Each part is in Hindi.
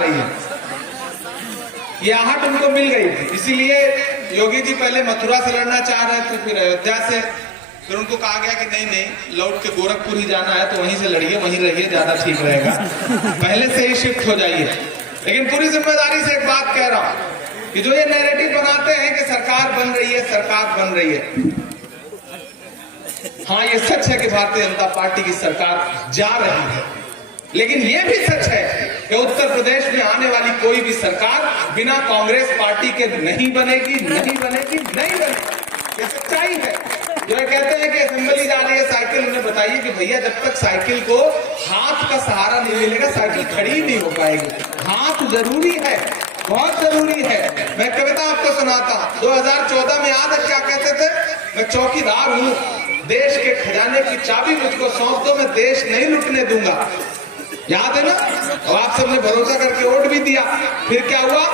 रही है। ये आहट उनको मिल गई थी, इसीलिए योगी जी पहले मथुरा से लड़ना चाह रहे थे, फिर अयोध्या से, फिर उनको कहा गया कि नहीं नहीं लौट के गोरखपुर ही जाना है तो वहीं से लड़िए, वहीं रहिए, ज्यादा ठीक रहेगा, पहले से ही शिफ्ट हो जाइए। लेकिन पूरी जिम्मेदारी से एक बात कह रहा हूं कि जो ये नैरेटिव बनाते हैं कि सरकार बन रही है, सरकार बन रही है, हाँ ये सच है कि भारतीय जनता पार्टी की सरकार जा रही है, लेकिन ये भी सच है कि उत्तर प्रदेश में आने वाली कोई भी सरकार बिना कांग्रेस पार्टी के नहीं बनेगी, नहीं बनेगी, नहीं बनेगी। ये सच्चाई है। जो कहते हैं कि असेंबली जा रही है साइकिल, उन्हें बताइए कि भैया जब तक साइकिल को हाथ का सहारा नहीं मिलेगा साइकिल खड़ी नहीं हो पाएगी। हाथ जरूरी है, बहुत जरूरी है। मैं कविता आपको सुनाता हूं। 2014 में याद है क्या कहते थे? मैं चौकीदार हूं, देश के खजाने की चाबी मुझको सौंप दो, मैं देश नहीं लुटने दूंगा। याद है ना? और आप सबने भरोसा करके वोट भी दिया। फिर क्या हुआ?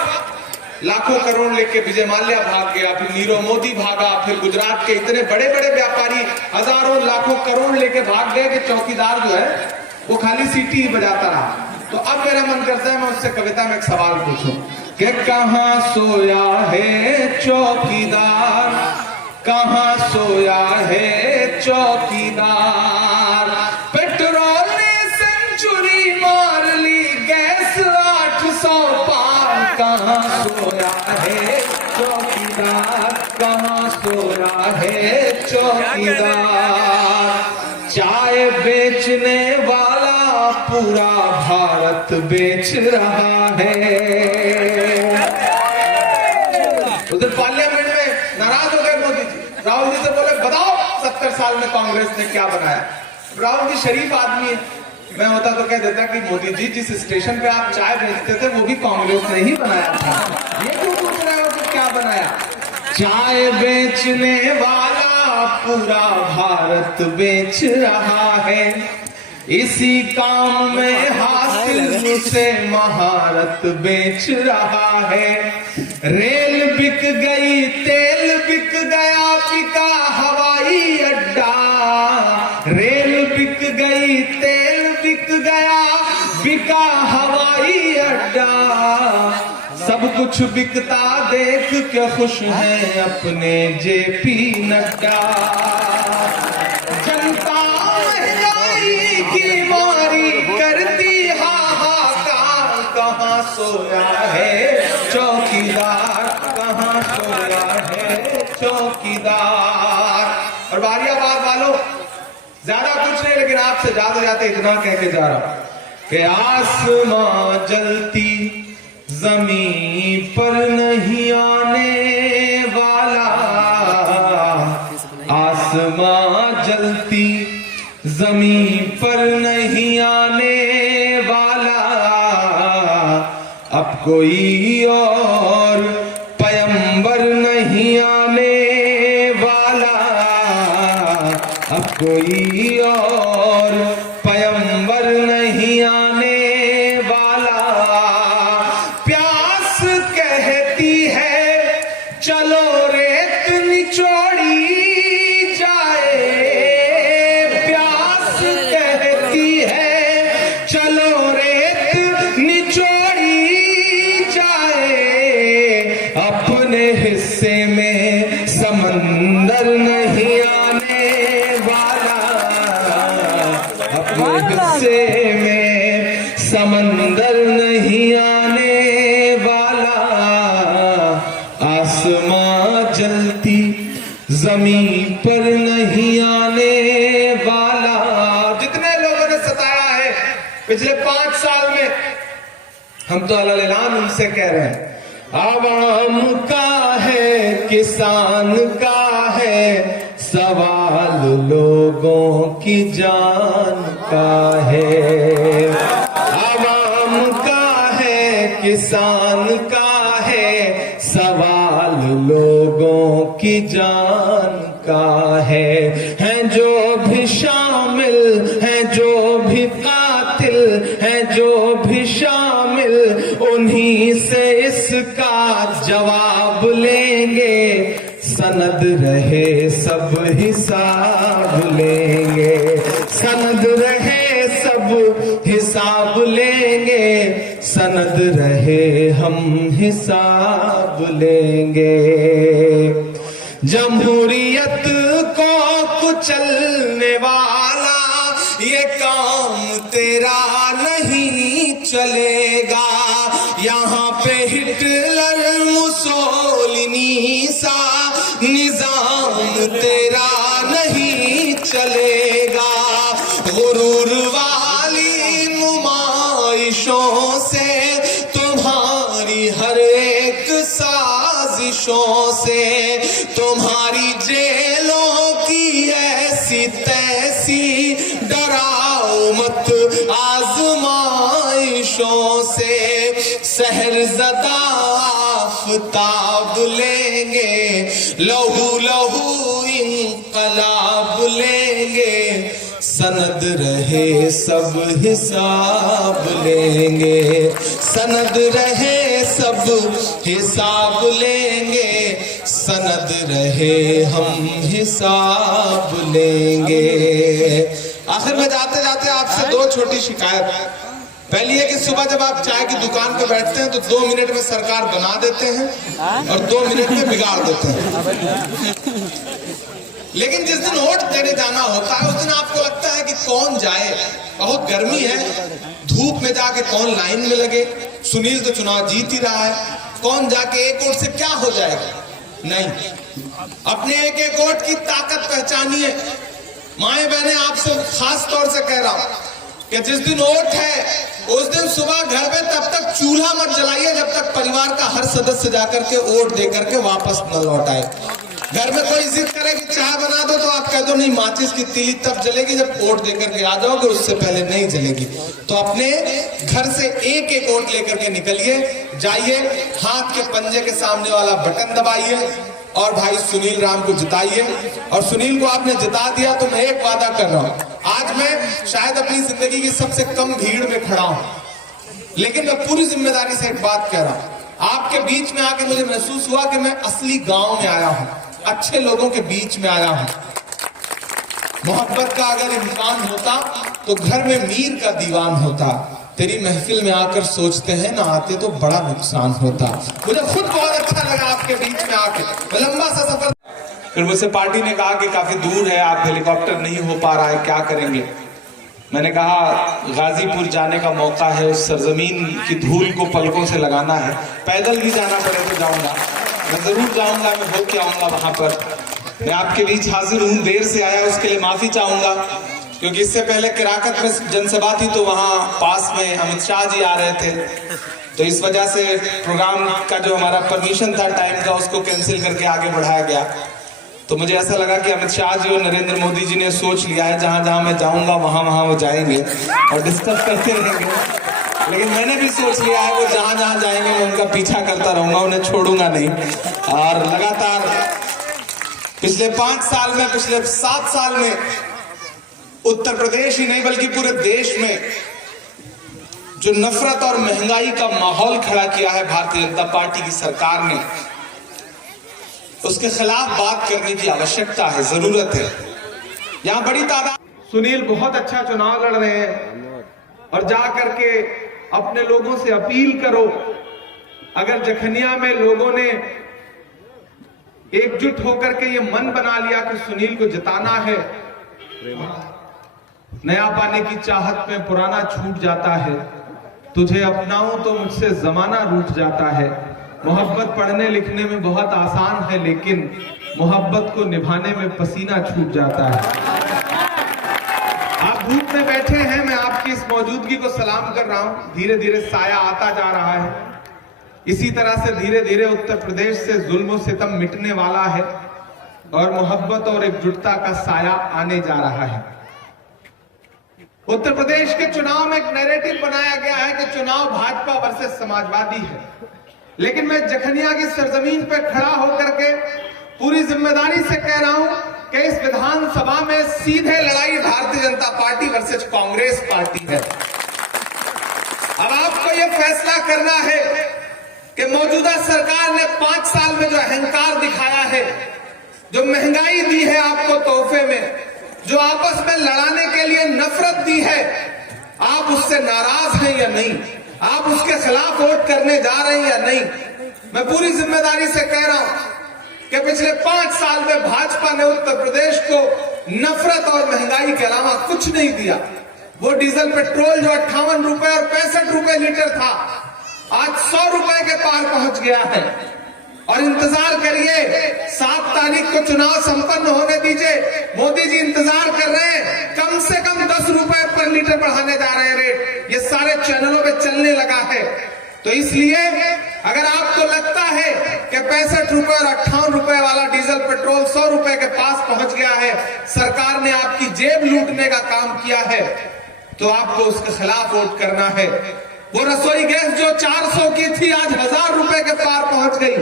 लाखों करोड़ लेके विजय माल्या भाग गया, फिर नीरव मोदी भागा, फिर गुजरात के इतने बड़े बड़े व्यापारी हजारों लाखों करोड़ लेके भाग गए कि चौकीदार जो है वो खाली सीटी ही बजाता रहा। तो अब मेरा मन करता है मैं उससे कविता में एक सवाल पूछूं कि कहां सोया है चौकीदार, कहां सोया है चौकीदार, पेट्रोल ने सेंचुरी मार ली, गैस 800 पार, कहां सोया है चौकीदार, कहां सोया है चौकीदार, चाय बेचने वाला पूरा भारत बेच रहा है। उधर पार्लियामेंट में नाराज हो गए मोदी जी, राहुल जी से बोले बताओ 70 साल में कांग्रेस ने क्या बनाया। राहुल जी शरीफ आदमी है, मैं होता तो कह देता कि मोदी जी जिस स्टेशन पे आप चाय बेचते थे वो भी कांग्रेस ने ही बनाया था, ये क्यों पूछ रहे हो कि क्या बनाया। चाय बेचने वाला पूरा भारत बेच रहा है, इसी काम में हासिल से महारत बेच रहा है। रेल बिक गई, तेल बिक गया, बिका हवाई अड्डा, रेल बिक गई, तेल बिक गया, बिका हवाई अड्डा, सब कुछ बिकता देख के खुश हैं अपने जेपी नड्डा। जनता महंगाई की मारी करती हाहाकार, कहां सोया है चौकीदार, कहां सोया है चौकीदार। और बारियाबाद वालों ज्यादा कुछ नहीं, लेकिन आपसे ज्यादा जाते इतना कह के जा रहा हूं कि आसमां जलती जमीन पर नहीं आने वाला, आसमां जलती जमीन पर नहीं आने वाला, अब कोई और पैगंबर नहीं आने वाला, अब कोई और पैगंबर नहीं आने वाला। प्यास कहती है चलो रेत निचोड़ी जाए, प्यास कहती है चलो रेत निचोड़ी जाए, अपने हिस्से में समंदर नहीं आने वाला, अपने हिस्से में समंदर नहीं आने वाला, आसमां जलती जमीन पर नहीं आने वाला। जितने लोगों ने सताया है पिछले 5 साल में, हम तो अल्लाह उनसे कह रहे हैं, आवाम का है, किसान का है, सवाल लोगों की जान का है। आवाम का है, किसान का है, सवाल लोगों की जान का है। हैं जो भी शामिल, हैं जो भी कातिल, हैं जो भी शामिल, उन्हीं से इसका जवाब लेंगे, सनद रहे सब हिसाब लेंगे, सनद रहे सब हिसाब लेंगे, सनद रहे हम हिसाब लेंगे। जमहूरियत को कुचलने वाला ये काम तेरा नहीं चलेगा। यहाँ पे हिटलर मुसोलिनी सा निजाम तेरा नहीं चलेगा। गुरूर वाली नुमाइशों से तुम्हारी हर एक साजिशों से, तुम्हारी जेलों की ऐसी तैसी डराओ मत आजमाइशों से। सहरज़दा आफ़ताब लेंगे, लहू लहू इंक़लाब लेंगे। सनद रहे सब हिसाब लेंगे, सनद रहे सब हिसाब लेंगे। सनद रहे हम हिसाब लेंगे। आखिर में जाते जाते आपसे दो छोटी शिकायत। पहली है कि सुबह जब आप चाय की दुकान पे बैठते हैं तो 2 मिनट में सरकार बना देते हैं और 2 मिनट में बिगाड़ देते हैं। लेकिन जिस दिन वोट देने जाना होता है उस दिन आपको लगता है कि कौन जाए, बहुत गर्मी है, धूप में जाके कौन लाइन में लगे। सुनील तो चुनाव जीत ही रहा है, कौन जाके एक वोट से क्या हो जाएगा। नहीं, अपने एक एक वोट की ताकत पहचानिए। माए बहने, आपसे खास तौर से कह रहा हूं कि जिस दिन वोट है उस दिन सुबह घर में तब तक चूल्हा मत जलाइए जब तक परिवार का हर सदस्य जाकर के वोट दे करके वापस न लौट आए। घर में कोई जिद करे कि चाय बना दो तो आप कह दो नहीं, माचिस की तीली तब जलेगी जब वोट देकर के आ जाओगे, उससे पहले नहीं जलेगी। तो अपने घर से एक एक वोट लेकर के निकलिए, जाइए, हाथ के पंजे के सामने वाला बटन दबाइए और भाई सुनील राम को जिताइए। और सुनील को आपने जिता दिया तो मैं एक वादा कर रहा हूं, आज मैं शायद अपनी जिंदगी की सबसे कम भीड़ में खड़ा हूं, लेकिन मैं पूरी जिम्मेदारी से एक बात कह रहा हूं। आपके बीच में आके मुझे महसूस हुआ कि मैं असली गांव में आया हूं, अच्छे लोगों के बीच में आया हूं। मोहब्बत का अगर इम्कान होता तो घर में मीर का दीवान होता। तेरी महफिल में आकर सोचते हैं ना आते तो बड़ा नुकसान होता। मुझे खुद बहुत अच्छा लगा आपके बीच में आके, लंबा सा सफर। फिर मुझसे पार्टी ने कहा कि काफी दूर है, आप हेलीकॉप्टर नहीं हो पा रहा है, क्या करेंगे। मैंने कहा गाजीपुर जाने का मौका है, उस सरजमीन की धूल को पलकों से लगाना है, पैदल भी जाना पड़े तो जाऊंगा, मैं जरूर जाऊंगा, मैं होके आऊंगा वहां पर। मैं आपके बीच हाजिर हूं, देर से आया उसके लिए माफी चाहूंगा, क्योंकि इससे पहले किराकत में जनसभा थी तो वहां पास में अमित शाह जी आ रहे थे, तो इस वजह से प्रोग्राम का जो हमारा परमिशन था टाइम का उसको कैंसिल करके आगे बढ़ाया गया। तो मुझे ऐसा लगा कि अमित शाह जी और नरेंद्र मोदी जी ने सोच लिया है जहां जहां मैं जाऊंगा वहां वहां वो जाएंगे और डिस्कस करते रहेंगे। लेकिन मैंने भी सोच लिया है वो जहां जहां जाएंगे मैं उनका पीछा करता रहूंगा, उन्हें छोड़ूंगा नहीं। और लगातार पिछले 5 साल में, पिछले 7 साल में उत्तर प्रदेश ही नहीं बल्कि पूरे देश में जो नफरत और महंगाई का माहौल खड़ा किया है भारतीय जनता पार्टी की सरकार ने, उसके खिलाफ बात करने की आवश्यकता है, जरूरत है। यहां बड़ी तादाद। सुनील बहुत अच्छा चुनाव लड़ रहे हैं और जा करके अपने लोगों से अपील करो। अगर जखनिया में लोगों ने एकजुट होकर के ये मन बना लिया कि सुनील को जिताना है, नया पाने की चाहत में पुराना छूट जाता है, तुझे अपनाऊं तो मुझसे जमाना रूठ जाता है। मोहब्बत पढ़ने लिखने में बहुत आसान है लेकिन मोहब्बत को निभाने में पसीना छूट जाता है। आप धूप में बैठे हैं, मैं आपकी इस मौजूदगी को सलाम कर रहा हूं। धीरे धीरे साया आता जा रहा है, इसी तरह से धीरे धीरे उत्तर प्रदेश से जुल्म सितम मिटने वाला है और मोहब्बत और एकजुटता का साया आने जा रहा है। उत्तर प्रदेश के चुनाव में एक नैरेटिव बनाया गया है कि चुनाव भाजपा वर्सेस समाजवादी है, लेकिन मैं जखनिया की सरजमीन पर खड़ा होकर के पूरी जिम्मेदारी से कह रहा हूं कि इस विधानसभा में सीधे लड़ाई Bharatiya Janata party versus Congress party है। अब आपको यह फैसला करना है कि मौजूदा सरकार ने 5 साल में जो अहंकार दिखाया है, जो महंगाई दी है आपको तोहफे में, जो आपस में लड़ाने के लिए नफरत दी है, आप उससे नाराज हैं या नहीं? आप उसके खिलाफ वोट करने जा रहे हैं या नहीं। मैं पूरी जिम्मेदारी से कह रहा हूं कि पिछले 5 साल में भाजपा ने उत्तर प्रदेश को नफरत और महंगाई के अलावा कुछ नहीं दिया। वो डीजल पेट्रोल जो 58 रुपए और 65 रुपए लीटर था, आज 100 रुपए के पार पहुंच गया है। और इंतजार करिए, 7 तारीख को चुनाव संपन्न होने दीजिए। मोदी जी इंतजार कर रहे हैं, कम से कम 10 रुपए पर लीटर बढ़ाने जा रहे हैं रेट। ये सारे चैनलों पे चलने लगा है। तो इसलिए अगर आपको लगता है कि 65 रुपए और 58 रुपए वाला डीजल पेट्रोल 100 रुपए के पास पहुंच गया है, सरकार ने आपकी जेब लूटने का काम किया है, तो आपको उसके खिलाफ वोट करना है। वो रसोई गैस जो 400 की थी आज 1000 रुपए के पार पहुंच गई।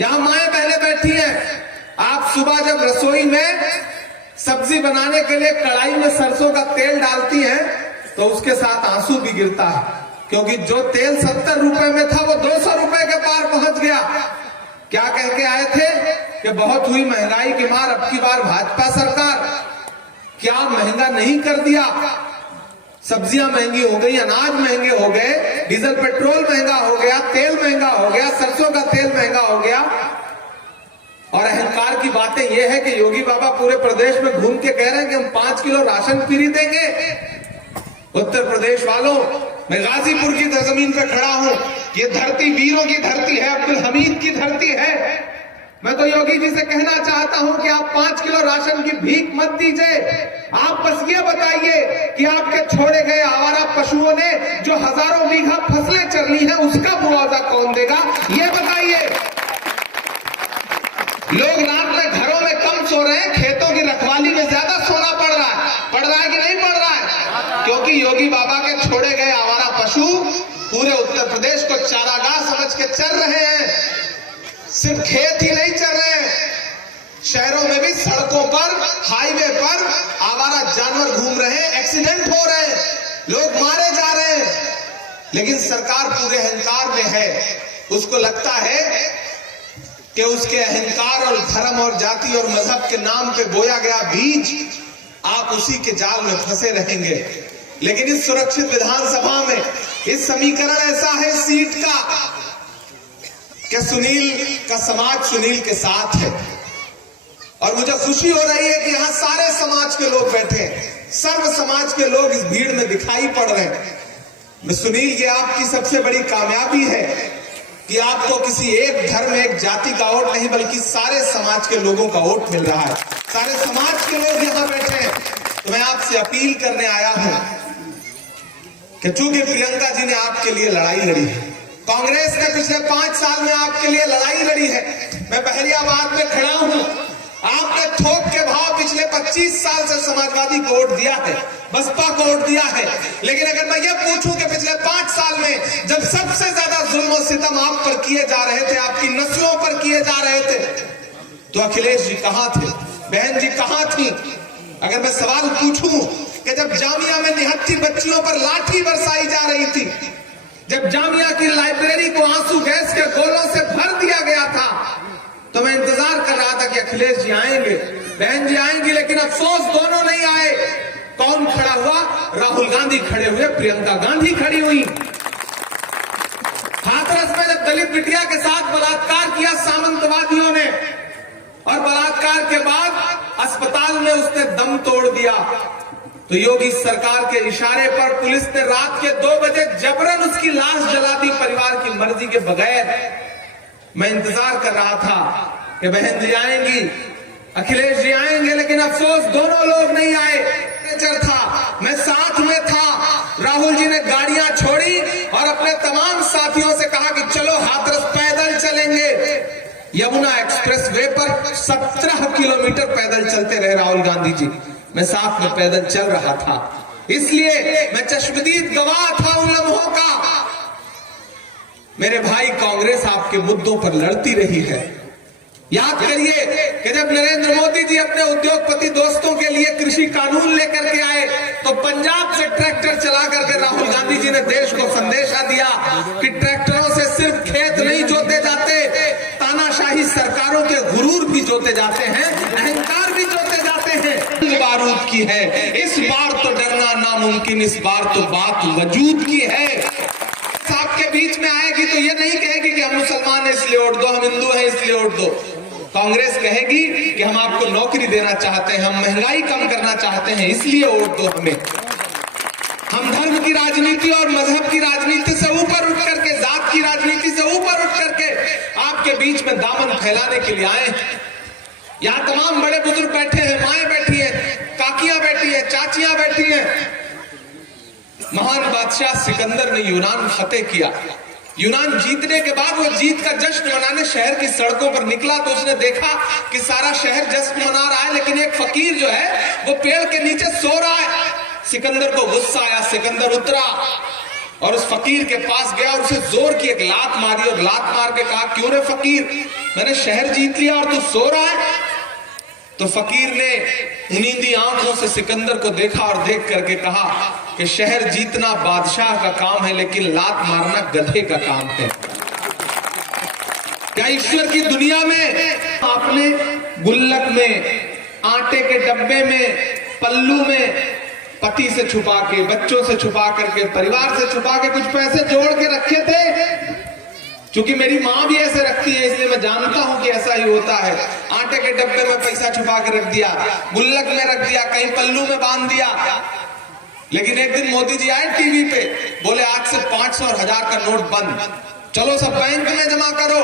यहां माएं बहनें बैठी हैं, आप सुबह जब रसोई में सब्जी बनाने के लिए कढ़ाई में सरसों का तेल डालती हैं तो उसके साथ आंसू भी गिरता है, क्योंकि जो तेल 70 रुपए में था वो 200 रुपए के पार पहुंच गया। क्या कह के आए थे कि बहुत हुई महंगाई की मार, अब की बार भाजपा सरकार। क्या महंगा नहीं कर दिया? सब्जियां महंगी हो गई, अनाज महंगे हो गए, डीजल पेट्रोल महंगा हो गया, तेल महंगा हो गया, सरसों का तेल महंगा हो गया। और अहंकार की बातें यह है कि योगी बाबा पूरे प्रदेश में घूम के कह रहे हैं कि हम 5 किलो राशन फ्री देंगे। उत्तर प्रदेश वालों, मैं गाजीपुर की जमीन पर खड़ा हूं। ये धरती वीरों की धरती है, अब्दुल हमीद की धरती है। मैं तो योगी जी से कहना चाहता हूं कि आप 5 किलो राशन की भीख मत दीजिए। आप बस ये बताइए कि आपके छोड़े गए आवारा पशुओं ने जो हजारों बीघा फसलें चर ली हैं, उसका मुआवजा कौन देगा, ये बताइए। लोग रात में घरों में कम सो रहे हैं, खेतों की रखवाली में ज्यादा सोना पड़ रहा है कि नहीं पड़ रहा है? क्योंकि योगी बाबा के छोड़े गए आवारा पशु पूरे उत्तर प्रदेश को चारागाह समझ के चल रहे हैं। सिर्फ खेत ही नहीं चल रहे हैं, शहरों में भी सड़कों पर, हाईवे पर आवारा जानवर घूम रहे हैं, एक्सीडेंट हो रहे हैं, लोग मारे जा रहे हैं। लेकिन सरकार पूरे अहंकार में है। उसको लगता है कि उसके अहंकार और धर्म और जाति और मजहब के नाम पे बोया गया बीज, आप उसी के जाल में फंसे रहेंगे। लेकिन इस सुरक्षित विधानसभा में इस समीकरण ऐसा है सीट का कि सुनील का समाज सुनील के साथ है। और मुझे खुशी हो रही है कि यहां सारे समाज के लोग बैठे हैं, सर्व समाज के लोग इस भीड़ में दिखाई पड़ रहे हैं। सुनील, ये आपकी सबसे बड़ी कामयाबी है कि आपको किसी एक धर्म, एक जाति का वोट नहीं, बल्कि सारे समाज के लोगों का वोट मिल रहा है। सारे समाज के लोग यहां बैठे हैं। तो मैं आपसे अपील करने आया हूं कि चूंकि प्रियंका जी ने आपके लिए लड़ाई लड़ी है, कांग्रेस ने पिछले 5 साल में आपके लिए लड़ाई लड़ी है। मैं बहरियाबाद में खड़ा हूं, आपने थोक के भाव पिछले 25 साल से समाजवादी को वोट दिया है, बसपा को वोट दिया है। लेकिन अगर मैं ये पूछूं कि पिछले 5 साल में जब सबसे ज्यादा जुल्म और सितम आप पर किए जा रहे थे, आपकी नस्लों पर किए जा रहे थे, तो अखिलेश जी कहां थे, बहन जी कहां थी? अगर मैं सवाल पूछूं कि जब जामिया में निहत्थी बच्चियों पर लाठी बरसाई जा रही थी, जब जामिया की लाइब्रेरी को आंसू गैस के गोलों से भर दिया गया था, तो मैं इंतजार कर रहा था कि अखिलेश जी आएंगे, बहन जी आएंगी, लेकिन अफसोस दोनों नहीं आए। कौन खड़ा हुआ? राहुल गांधी खड़े हुए, प्रियंका गांधी खड़ी हुई। हाथरस में जब दलित बिटिया के साथ बलात्कार किया सामंतवादियों ने, और बलात्कार के बाद अस्पताल में उसने दम तोड़ दिया, तो योगी सरकार के इशारे पर पुलिस ने रात के 2 बजे जबरन उसकी लाश जला दी, परिवार की मर्जी के बगैर। मैं इंतजार कर रहा था कि बहन जी आएंगी, अखिलेश जी आएंगे, लेकिन अफसोस दोनों लोग नहीं आए। था, मैं साथ में था। राहुल जी ने गाड़ियां छोड़ी और अपने तमाम साथियों से कहा कि चलो हाथरस पैदल चलेंगे। यमुना एक्सप्रेस वे पर 17 किलोमीटर पैदल चलते रहे राहुल गांधी जी, मैं साथ में पैदल चल रहा था। इसलिए मैं चश्मदीद गवाह था उन लम्हों का। मेरे भाई, कांग्रेस आपके मुद्दों पर लड़ती रही है। याद करिए कि जब नरेंद्र मोदी जी अपने उद्योगपति दोस्तों के लिए कृषि कानून लेकर के आए, तो पंजाब से ट्रैक्टर चला करके राहुल गांधी जी ने देश को संदेशा दिया कि ट्रैक्टरों से सिर्फ खेत नहीं जोते जाते, तानाशाही सरकारों के गुरूर भी जोते जाते हैं, अहंकार भी जोते जाते हैं। बारूद की है, इस बार तो डरना नामुमकिन, इस बार तो बात वजूद की है। आएगी तो ये नहीं कहेगी कि हम मुसलमान हैं इसलिए वोट दो, हम हिंदू हैं इसलिए वोट दो। कांग्रेस कहेगी कि हम आपको नौकरी देना चाहते हैं, हम महंगाई कम करना चाहते हैं इसलिए वोट दो हमें। हम धर्म की राजनीति और मजहब की राजनीति से ऊपर उठ करके, जात की राजनीति से ऊपर उठ करके आपके बीच में दामन फैलाने के लिए आए। यहाँ तमाम बड़े बुजुर्ग बैठे हैं, माएं बैठी हैं, काकियां बैठी हैं, चाचियां बैठी हैं। महान बादशाह सिकंदर ने यूनान फतेह किया। यूनान जीतने के बाद वो जीत का जश्न मनाने शहर की सड़कों पर निकला तो उसने देखा कि सारा शहर जश्न मना रहा है, लेकिन एक फकीर जो है वो पेड़ के नीचे सो रहा है। सिकंदर को गुस्सा आया, सिकंदर उतरा और उस फकीर के पास गया और उसे जोर की एक लात मारी और लात मार के कहा, क्यों रे फकीर, मैंने शहर जीत लिया और तू सो रहा है? तो फकीर ने नींदी आंखों से सिकंदर को देखा और देख करके कहा कि शहर जीतना बादशाह का काम है, लेकिन लात मारना गधे का काम है। क्या ईश्वर की दुनिया में आपने गुल्लक में, आटे के डब्बे में, पल्लू में पति से छुपा के, बच्चों से छुपा करके, परिवार से छुपा के कुछ पैसे जोड़ के रखे थे? क्योंकि मेरी माँ भी ऐसे रखती है इसलिए मैं जानता हूं कि ऐसा ही होता है। आटे के डब्बे में पैसा छुपा के रख दिया, गुल्लक में रख दिया, कहीं पल्लू में बांध दिया। लेकिन एक दिन मोदी जी आए टीवी पे, बोले आज से 500 और 1000 का नोट बंद, चलो सब बैंक में जमा करो।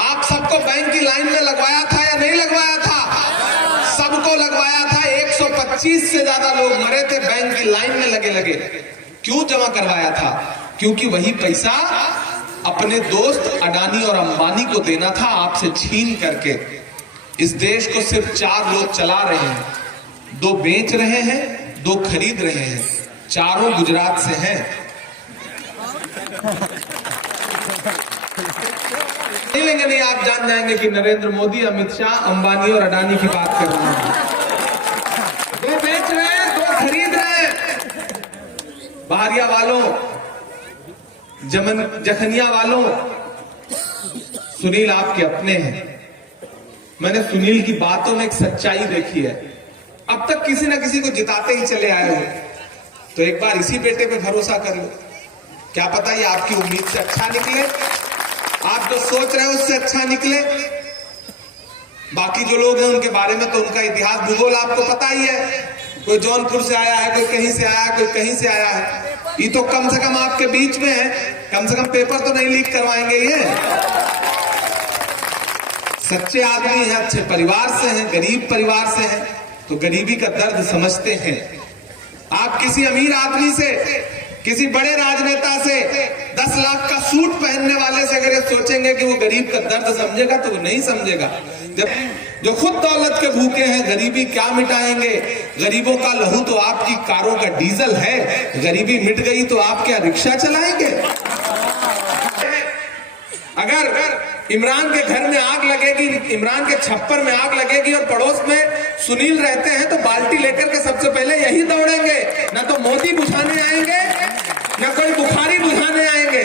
आप सबको बैंक की लाइन में लगवाया था या नहीं लगवाया था? सबको लगवाया था। 125 से ज्यादा लोग मरे थे बैंक की लाइन में लगे लगे। क्यों जमा करवाया था? क्योंकि वही पैसा अपने दोस्त अडानी और अंबानी को देना था, आपसे छीन करके। इस देश को सिर्फ 4 लोग चला रहे हैं, 2 बेच रहे हैं, 2 खरीद रहे हैं, चारों गुजरात से हैं। नहीं लेंगे नहीं, आप जान जाएंगे कि नरेंद्र मोदी, अमित शाह, अंबानी और अडानी की बात कर रहे हैं। 2 बेच रहे हैं, 2 खरीद रहे हैं। बहरिया वालों, जखनिया वालों, सुनील आपके अपने हैं। मैंने सुनील की बातों में एक सच्चाई देखी है। अब तक किसी ना किसी को जिताते ही चले आए हो, तो एक बार इसी बेटे पे भरोसा कर लो। क्या पता ये आपकी उम्मीद से अच्छा निकले, आप जो सोच रहे हो उससे अच्छा निकले। बाकी जो लोग हैं उनके बारे में तो उनका इतिहास भूगोल आपको पता ही है। कोई जौनपुर से आया है, कोई कहीं से आया है, कोई कहीं से आया है। ये तो कम से कम आपके बीच में है, कम से कम पेपर तो नहीं लीक करवाएंगे ये। सच्चे आदमी हैं, अच्छे परिवार से हैं, गरीब परिवार से हैं, तो गरीबी का दर्द समझते हैं। आप किसी अमीर आदमी से, किसी बड़े राजनेता से, 10 लाख का सूट पहनने वाले से अगर ये सोचेंगे कि वो गरीब का दर्द समझेगा तो वो नहीं समझेगा। जब जो खुद दौलत के भूखे हैं, गरीबी क्या मिटाएंगे? गरीबों का लहू तो आपकी कारों का डीजल है। गरीबी मिट गई तो आप क्या रिक्शा चलाएंगे? अगर इमरान के घर में आग लगेगी, इमरान के छप्पर में आग लगेगी और पड़ोस में सुनील रहते हैं, तो बाल्टी लेकर के सबसे पहले यही दौड़ेंगे। ना तो मोदी बुझाने आएंगे, ना कोई बुखारी बुझाने आएंगे।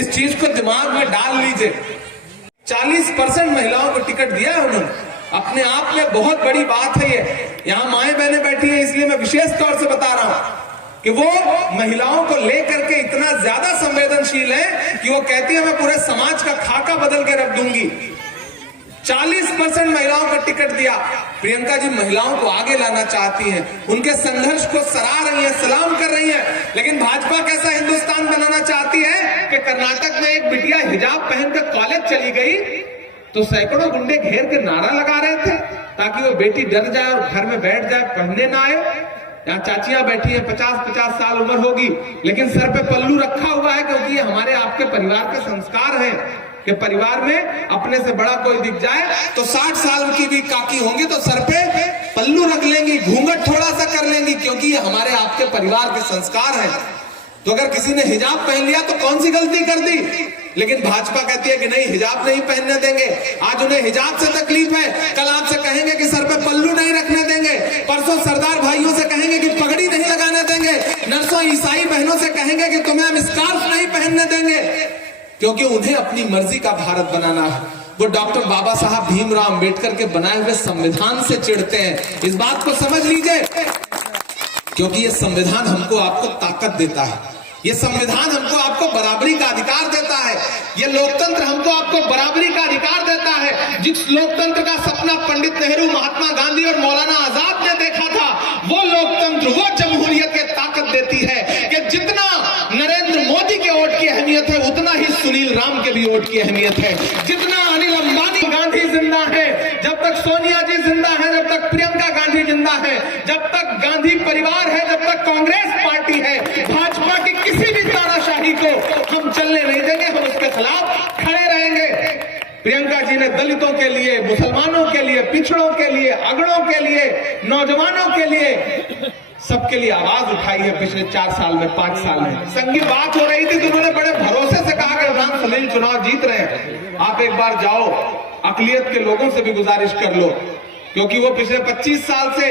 इस चीज को दिमाग में डाल लीजिए। 40% महिलाओं को टिकट दिया है उन्होंने। अपने आप में बहुत बड़ी बात है ये। यहाँ माएं बहनें बैठी हैं इसलिए मैं विशेष तौर से बता रहा हूं कि वो महिलाओं को लेकर के इतना ज्यादा संवेदनशील है कि वो कहती है मैं पूरे समाज का खाका बदल के रख दूंगी। 40% महिलाओं को टिकट दिया। प्रियंका जी महिलाओं को आगे लाना चाहती हैं, उनके संघर्ष को सराह रही हैं, सलाम कर रही हैं। लेकिन भाजपा कैसा हिंदुस्तान बनाना चाहती है कि कर्नाटक में एक बिटिया हिजाब पहनकर कॉलेज चली गई तो सैकड़ों गुंडे घेर के नारा लगा रहे थे ताकि वो बेटी डर जाए और घर में बैठ जाए, पढ़ने ना आए। यहाँ चाचियां बैठी हैं, 50-50 साल उम्र होगी, लेकिन सर पे पल्लू रखा हुआ है, क्योंकि ये हमारे आपके परिवार के संस्कार हैं कि परिवार में अपने से बड़ा कोई दिख जाए तो 60 साल की भी काकी होंगी तो सर पे पल्लू रख लेंगी, घूंघट थोड़ा सा कर लेंगी, क्योंकि ये हमारे आपके परिवार के संस्कार हैं। तो अगर किसी ने हिजाब पहन लिया तो कौन सी गलती कर दी? लेकिन भाजपा कहती है कि नहीं, हिजाब नहीं पहनने देंगे। आज उन्हें हिजाब से तकलीफ है, कल आपसे कहेंगे कि सर पे पल्लू नहीं रखने देंगे, परसों सरदार भाइयों से कहेंगे कि पगड़ी नहीं लगाने देंगे, नर्सों ईसाई बहनों से कहेंगे कि तुम्हें हम स्कार्फ नहीं पहनने देंगे, क्योंकि उन्हें अपनी मर्जी का भारत बनाना है। वो डॉक्टर बाबा साहब भीमराव अंबेडकर के बनाए हुए संविधान से चिढ़ते हैं। इस बात को समझ लीजिए, क्योंकि ये संविधान हमको आपको ताकत देता है। ये संविधान हमको आपको बराबरी का अधिकार देता है। ये लोकतंत्र हमको आपको बराबरी का अधिकार देता है। जिस लोकतंत्र का सपना पंडित नेहरू, महात्मा गांधी और मौलाना आजाद ने देखा था, वो लोकतंत्र, वो जमहूरियत ये ताकत देती है कि जितना नरेंद्र मोदी के वोट की अहमियत है, उतना ही सुनील राम के भी वोट की अहमियत है। जितना अनिल अंबानी, गांधी जिंदा है, जब तक सोनिया जी जिंदा है, जब तक प्रियंका गांधी जिंदा है, जब तक गांधी परिवार है, जब तक कांग्रेस पार्टी है, भाजपा की किसी भी तानाशाही को हम चलने नहीं देंगे। हम उसके खिलाफ खड़े रहेंगे। प्रियंका जी ने दलितों के लिए, मुसलमानों के लिए, पिछड़ों के लिए, अगड़ों के लिए, नौजवानों के लिए, सबके लिए आवाज उठाई है पिछले 4 साल में, 5 साल में। संगी बात हो रही थी तो उन्होंने बड़े भरोसे से कहा कि इमरान खलील चुनाव जीत रहे हैं। आप एक बार जाओ, अकलियत के लोगों से भी गुजारिश कर लो, क्योंकि वो पिछले 25 साल से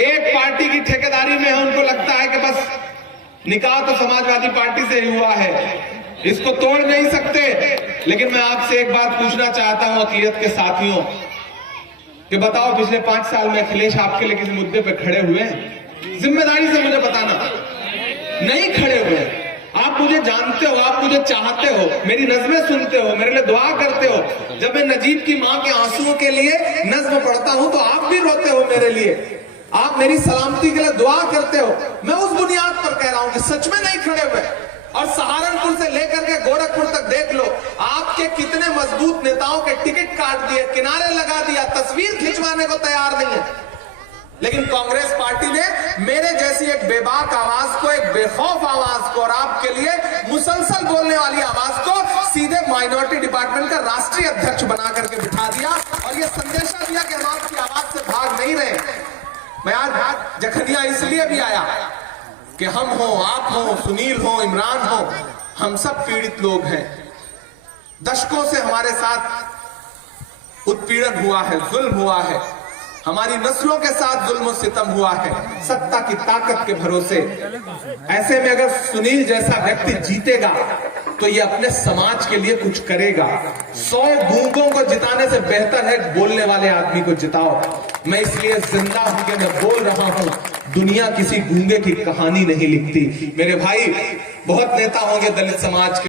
एक पार्टी की ठेकेदारी में है। उनको लगता है कि बस निकाह तो समाजवादी पार्टी से ही हुआ है, इसको तोड़ नहीं सकते। लेकिन मैं आपसे एक बात पूछना चाहता हूं अकलियत के साथियों, कि बताओ पिछले 5 साल में अखिलेश आपके लिए किसी मुद्दे पे खड़े हुए हैं? जिम्मेदारी से मुझे बताना। नहीं खड़े हुए। आप मुझे जानते हो, आप मुझे चाहते हो, मेरी नज़्में सुनते हो, मेरे लिए दुआ करते हो। जब मैं नजीब की मां के आंसुओं के लिए नज़्म पढ़ता हूं तो आप भी रोते हो मेरे लिए, आप मेरी सलामती के लिए दुआ करते हो। मैं उस बुनियाद पर कह रहा हूं कि सच में नहीं खड़े हुए। और सहारनपुर से लेकर के गोरखपुर तक देख लो, आपके कितने मजबूत नेताओं के टिकट काट दिए, किनारे लगा दिया, तस्वीर खिंचवाने को तैयार नहीं है। लेकिन कांग्रेस पार्टी ने मेरे जैसी एक बेबाक आवाज को, एक बेखौफ आवाज को और आपके लिए मुसलसल बोलने वाली आवाज को सीधे माइनॉरिटी डिपार्टमेंट का राष्ट्रीय अध्यक्ष बना करके बिठा दिया और ये संदेशा दिया कि हम आपकी आवाज से भाग नहीं रहे। मैं आज जखनिया इसलिए भी आया कि हम हो, आप हो, सुनील हो, इमरान हो, हम सब पीड़ित लोग हैं। दशकों से हमारे साथ उत्पीड़न हुआ है, जुल्म हुआ है, हमारी नस्लों के साथ जुल्म सितम हुआ है, सत्ता की ताकत के भरोसे। ऐसे में अगर सुनील जैसा व्यक्ति जीतेगा तो ये अपने समाज के लिए कुछ करेगा। 100 गूंगों को जिताने से बेहतर है बोलने वाले आदमी को जिताओ। मैं इसलिए जिंदा होकर मैं बोल रहा हूं, दुनिया किसी गूंगे की कहानी नहीं लिखती। मेरे भाई, बहुत नेता होंगे दलित समाज के।